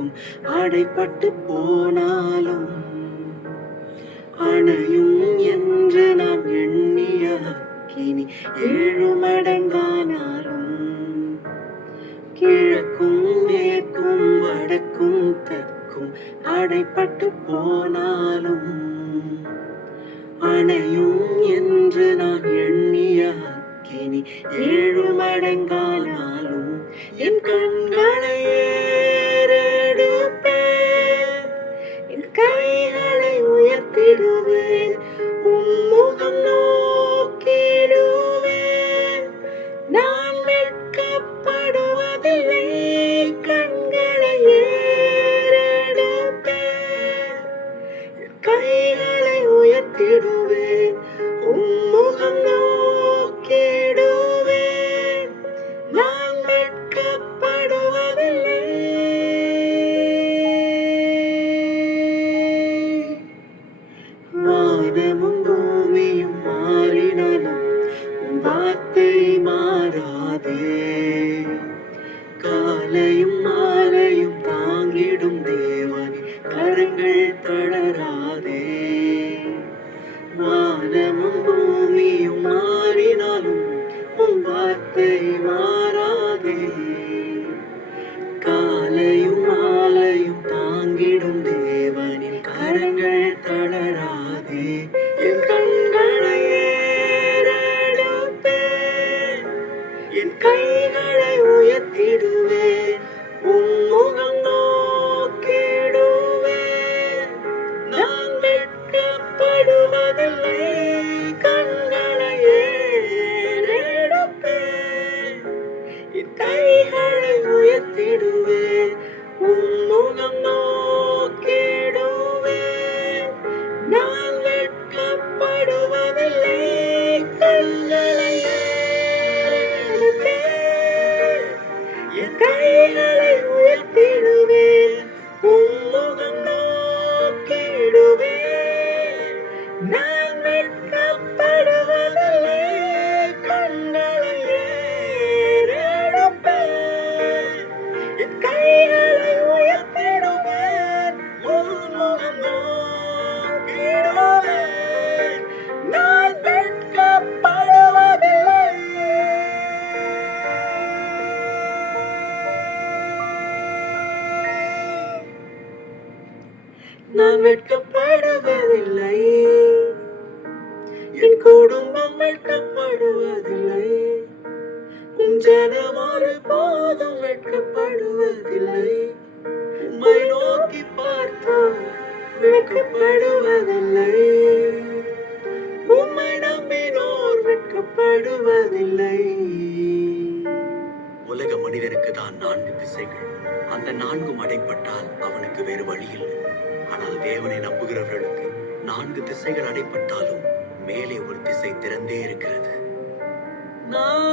திறக்கும் அடைப்பட்டு போனாலும் அணையும் என்று நான் எண்ணிய அக்கினி 7 மடங்கானாலும் கிழக்கும் மேற்கும் வடக்கும் தெற்கும் அடைப்பட்டு போனாலும் அணையும் என்று நான் எண்ணிய அக்கினி 7 மடங்கானாலும் என் கண்களை ஏறெடுப்பேன், என் கைகளை உயர்த்திடுவேன், உம்முகம் நோக்கிடுவேன். நான் வெட்கப்படுவதில்லை, கண்களை ஏறெடுப்பேன், என் கைகளை உயர்த்திடுவேன், உம்முகம் நோக்கிடுவேன். நான் வெட்கப்படுவதில்லை. வானமும் பூமியும் மாறினாலும் உன் வார்த்தை மாறாதே. காலையும் மாலையும் தாங்கிடும் தேவனே, கரங்கள் தளராதே. வானமும் பூமியும் மாறினாலும் உன் வார்த்தை மாறாதே. காலையும் மாலையும் தாங்கிடும் தேவனின் கரங்கள் தளராதே. என் கண்களை ஏறெடுப்பேன், என் கைகளை உயர்த்திடுவேன், உம்முகம் நோக்கிடுவேன். நான் வெட்கப்படுவதில்லை, கண்களை ஏறெடுப்பேன், என் கைகளை உயர்த்திடுவேன், உம்முகம் நோக்கிடுவேன். நான் வெட்கப்படுவதில்லை, கண்களை ஏறெடுப்பேன், என் கைகளை உயர்த்திடுவேன், உம்முகம் நோக்கிடுவேன். நான் வெட்கப்படுவதில்லை, கண்களை ஏறெடுப்பேன், என் கைகளை உயர்த்திடுவேன், உம்முகம் நோக்கிடுவேன். நான் வெட்கப்படுவதில்லை. நான் வெட்கப்படுவதில்லை, என் குடும்பம் வெட்கப்படுவதில்லை, உம் ஜனம் ஒருபோதும் வெட்கப்படுவதில்லை. உம்மை நோக்கி பார்த்தோம் வெட்கப்படுவதில்லை, உம்மை நம்பினோர் வெட்கப்படுவதில்லை. உலக மனிதனுக்கு தான் 4 திசைகள். அந்த 4ம் அடைப்பட்டால் அவனுக்கு வேறு வழி இல்லை. ஆனால் தேவனை நம்புகிறவர்களுக்கு 4 திசைகள் அடைப்பட்டாலும் மேலே ஒரு திசை திறந்தே இருக்கிறது. நான்